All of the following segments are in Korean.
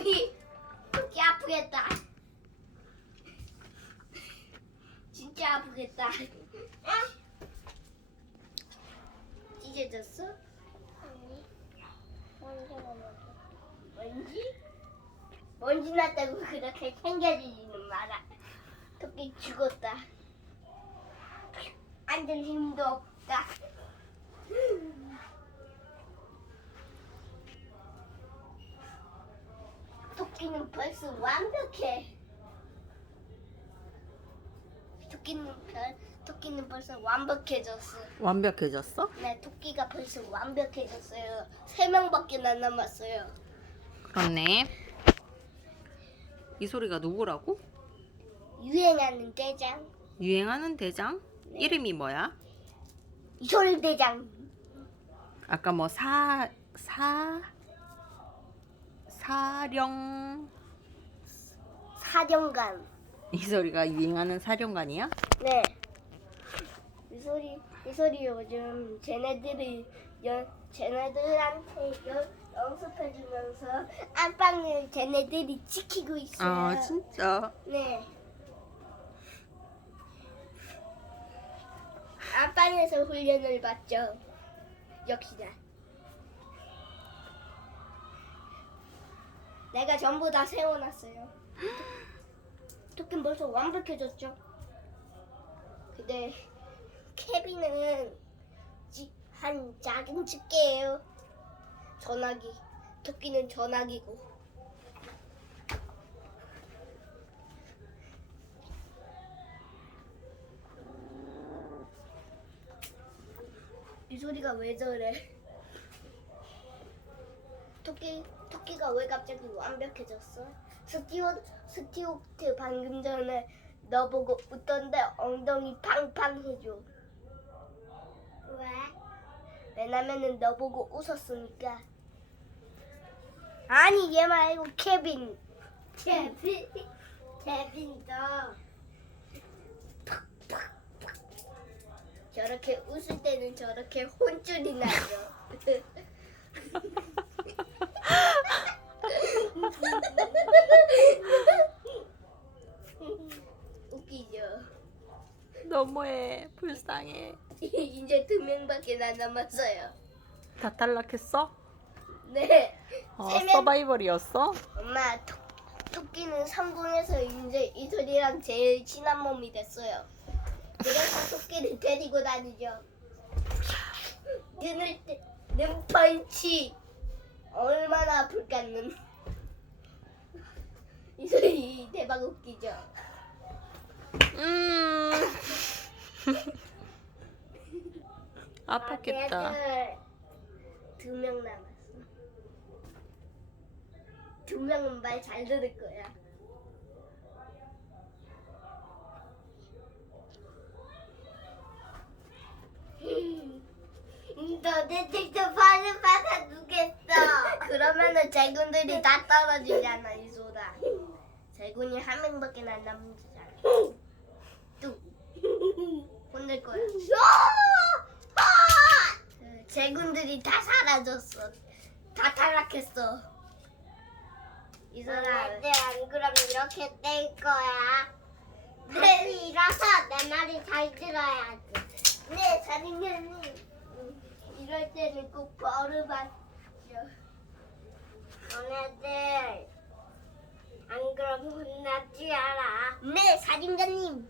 토끼 토끼 아프겠다. 진짜 아프겠다. 찢어졌어? 먼지? 먼지 났다고 그렇게 챙겨주지는 마라. 토끼 죽었다. 앉을 힘도 없다. 토끼는 벌써 완벽해. 토끼는 별, 토끼는 벌써 완벽해졌어. 완벽해졌어? 네, 토끼가 벌써 완벽해졌어요. 세 명밖에 안 남았어요. 그렇네. 이 소리가 누구라고? 유행하는 대장, 유행하는 대장? 이름이 뭐야? 이솔 대장. 아까 뭐 사, 사, 사령, 사령관. 이 소리가 유행하는 사령관이야? 네. 이 소리, 이 소리 요즘 쟤네들이 연, 쟤네들한테 연, 연습해주면서 안방을 쟤네들이 지키고 있어요. 아, 진짜. 네. 안방에서 훈련을 받죠. 역시나. 내가 전부 다 세워놨어요. 토끼는 벌써 완벽해졌죠. 근데 케빈은 지- 한 작은 집게예요. 전화기. 토끼는 전화기고. 이 소리가 왜 저래? 토끼 토끼가 왜 갑자기 완벽해졌어? 스티오 스티오트 방금 전에 너 보고 웃던데 엉덩이 팡팡 해줘. 왜? 왜냐면은 너 보고 웃었으니까. 아니 얘 말고 케빈. 케빈 케빈도. 저렇게 웃을 때는 저렇게 혼쭐이 나죠. 웃기죠. 너무해. 불쌍해. 이제 두 명밖에 안 남았어요. 다 탈락했어? 네. 어, 세 명. 서바이벌이었어? 엄마 토, 토끼는 성공해서 이제 이소리랑 제일 친한 몸이 됐어요. 그래서 토끼를 데리고 다니죠. 눈을 때, 눈 펀치 얼마나 아플까 눈. 이소리 대박 웃기죠. 음. 아팠겠다. 두명 남았어. 두 명은 말 잘 들을 거야. 너네들도 발을 받아 누겠어. 그러면은 제군들이 다 떨어지잖아 이소다. 제군이 한 명밖에 안 남잖아. 뚝. 혼낼 거야. 그 제군들이 다 사라졌어. 다 탈락했어. 이 사람. 네, 안 그럼 이렇게 뗄 거야. 네. 다시 일어서 내 말이 잘 들어야지. 네, 사장님. 이럴 때는 꼭 벌을 받죠. 너네들 안 그럼 혼나지 않아. 네, 사진자님.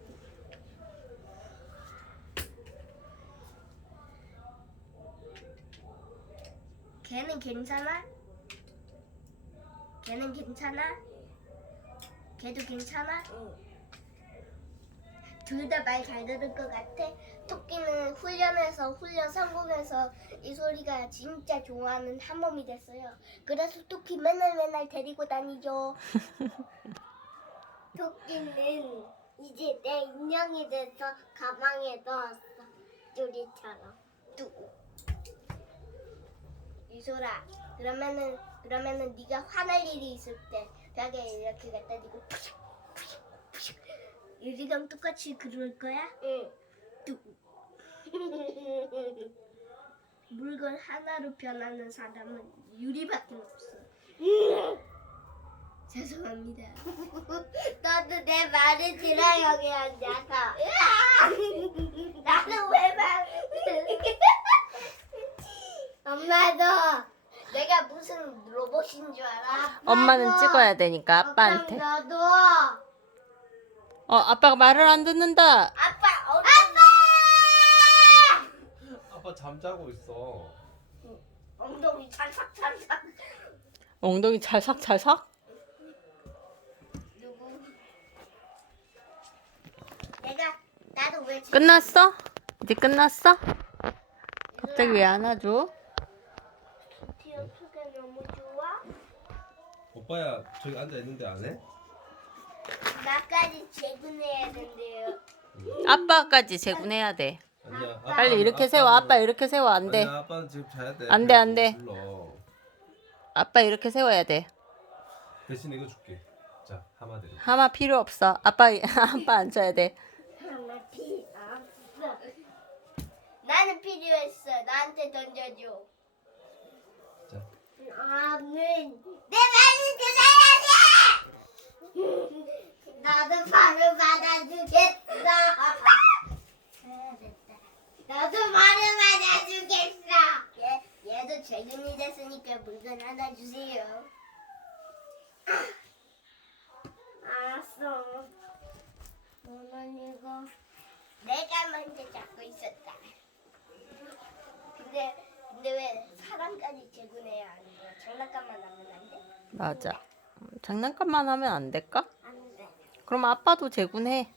걔는 괜찮아? 걔는 괜찮아? 걔도 괜찮아? 둘다 말 잘 들을 것 같아? 토끼는 훈련해서 훈련 성공해서 이 소리가 진짜 좋아하는 한 몸이 됐어요. 그래서 토끼 맨날 맨날 데리고 다니죠. 토끼는 이제 내 인형이 돼서 가방에 넣었어. 유리처럼. 뚜. 유소라 그러면은 그러면은 네가 화날 일이 있을 때 벽에 이렇게 갖다 대고 푸슉 푸슉 푸슉 유리랑 똑같이 그럴 거야? 응. 뚜. 물건 하나로 변하는 사람은 유리밖에 없어. 죄송합니다. 너도 내 말을 들어 여기 앉아서. 나는 왜 말? 엄마도. 내가 무슨 로봇인 줄 알아? 엄마는 찍어야 되니까 아빠한테. 너도. 어, 아빠가 말을 안 듣는다. 아빠! 아빠 잠자고 있어. 엉덩이 찰싹찰싹. 엉덩이 찰싹 찰싹? 누구? 내가 나도 왜 지금 끝났어? 이제 끝났어? 갑자기 왜안 와줘? 어떻게 너무 좋아? 오빠야 저기 앉아 있는데 안 해? 나까지 재근해야 된대요. 아빠까지 재군해야 돼. 아니야. 빨리 이렇게 세워. 아빠 이렇게 세워. 안 돼. 아니야, 아빠는 지금 자야 돼. 안 돼, 안 돼. 불러. 아빠 이렇게 세워야 돼. 대신 이거 줄게. 자 하마 대로. 하마 필요 없어. 아빠 아빠 앉아야 돼. 하나 피 없어. 나는 필요했어. 나한테 던져줘. 자 나는 내 말을 들어야지. 나도 발을 받아주겠어. 나도 발을 받아주겠어. 얘 얘도 재근이 됐으니까 물건 하나 주세요. 알았어. 너는 이거 내가 먼저 잡고 있었다. 근데 근데 왜 사람까지 재근해야 하는 거야? 장난감만 하면 안 돼? 맞아. 장난감만 하면 안 될까? 안 돼. 그럼 아빠도 재군해.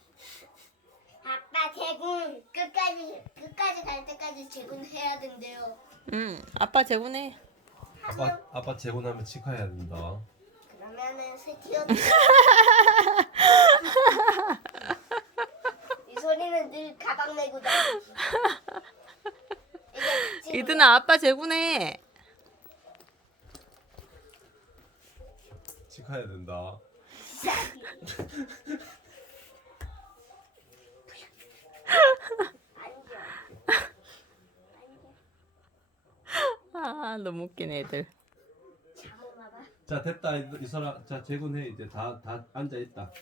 아빠 대군. 끝까지 끝까지 갈 때까지 재근해야 된대요. 응. 아빠 재군해. 아빠 아빠 재혼하면 치과해야 된다. 그러면은 새끼가 이 소리는 늘 가방 내고 다니지. 이게 지금 이든아 아빠 재군해. 치과해야 된다. 아 너무 웃긴 애들. 자 됐다 이- 이설아. 자 재혼해 이제 다 다 앉아 있다.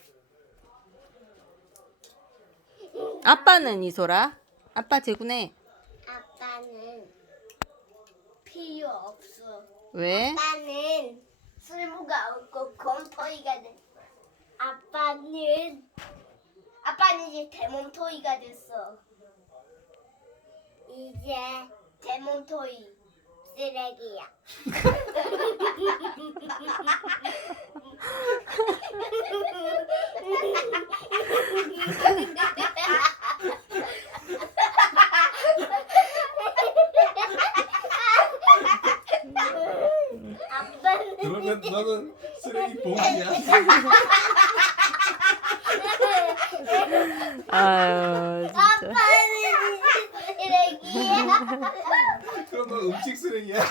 아빠는 이소라. 아빠 재군해. 아빠는 필요 없어. 왜? 아빠는 쓸모가 없고 곰토이가 됐어. 아빠는 아빠는 이제 대몸토이가 됐어. 이제 대몸토이. 쓰레기야. 그러면 너는 쓰레기 봉지야. 아유 진짜. 아빠는 쓰레기야. 그럼 너 음식 쓰레기야.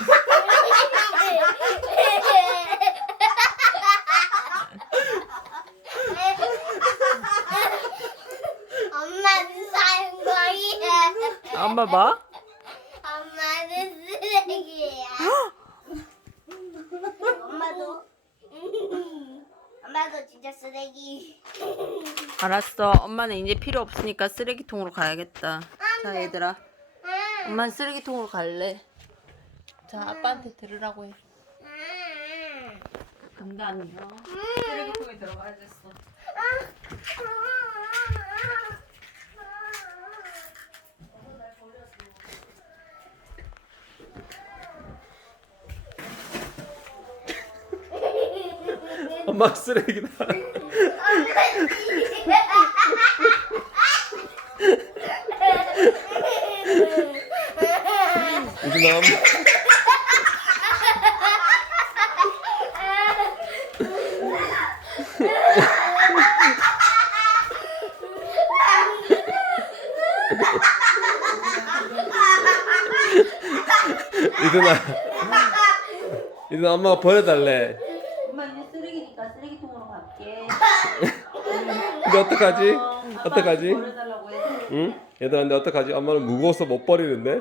엄마는 사용거리야. 엄마 뭐? 엄마는 쓰레기야. 엄마도 엄마도 진짜 쓰레기. 알았어. 엄마는 이제 필요 없으니까 쓰레기통으로 가야겠다. 자 얘들아. 엄마는 쓰레기통으로 갈래. 자 아빠한테 들으라고 해. 간단히요. 쓰레기통에 들어가야겠어. 엄마 쓰레기다. 엄마. 이준아. 이준아 엄마가 버려달래. 엄마 이제 쓰레기니까 쓰레기통으로 갈게. 근데 어떡하지? 어떡하지? 버려달라고 해. 응? 얘들아 근데 어떡하지? 엄마는 무거워서 못 버리는데?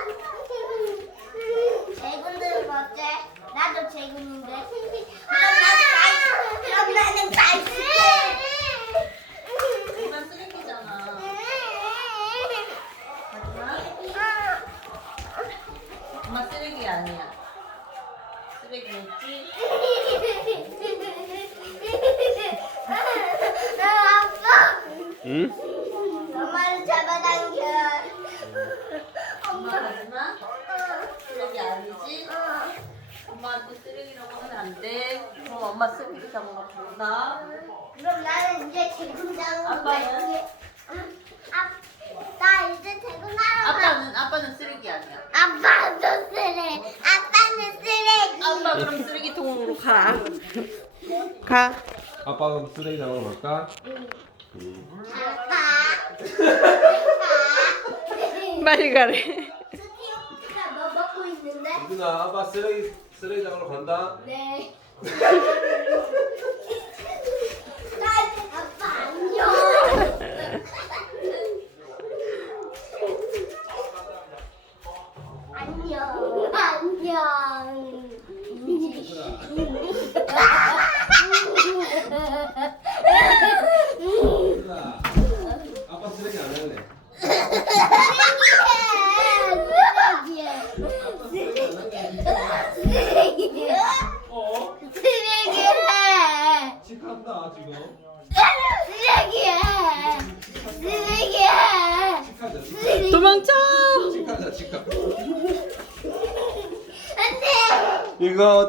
되고 있는데. 아, 그럼 나는 갈수 그만 쓰레기잖아. 맞나? 엄마 쓰레기 아니야. 쓰레기 없지? 응? 엄마한테 쓰레기라고 하면 안 돼. 그럼 엄마 쓰레기 잡아가 본다. 그럼 나는 이제 재군장으로 아빠는? 갈게. 아, 나 이제 퇴근하러 가. 아빠는 아빠는 쓰레기 아니야. 아빠도 쓰레. 아빠는 쓰레기. 아빠 그럼 쓰레기통으로 가. 가. 아빠 그럼 쓰레기 장으로 갈까? 아빠. 빨리 가래. 스티브가 뭐 먹고 있는데? 유준아 아빠 쓰레기 쓰레기 장으로 간다. 네. 아빠 안녕. 안녕. 안녕. 유준아 아빠 쓰레기 안 할래. 쓰레기야. 어? 쓰레기야. 칙한다 지금. 쓰레기야. 쓰레기야. 칙하자. 칙. 쓰레기. 도망쳐. 칙하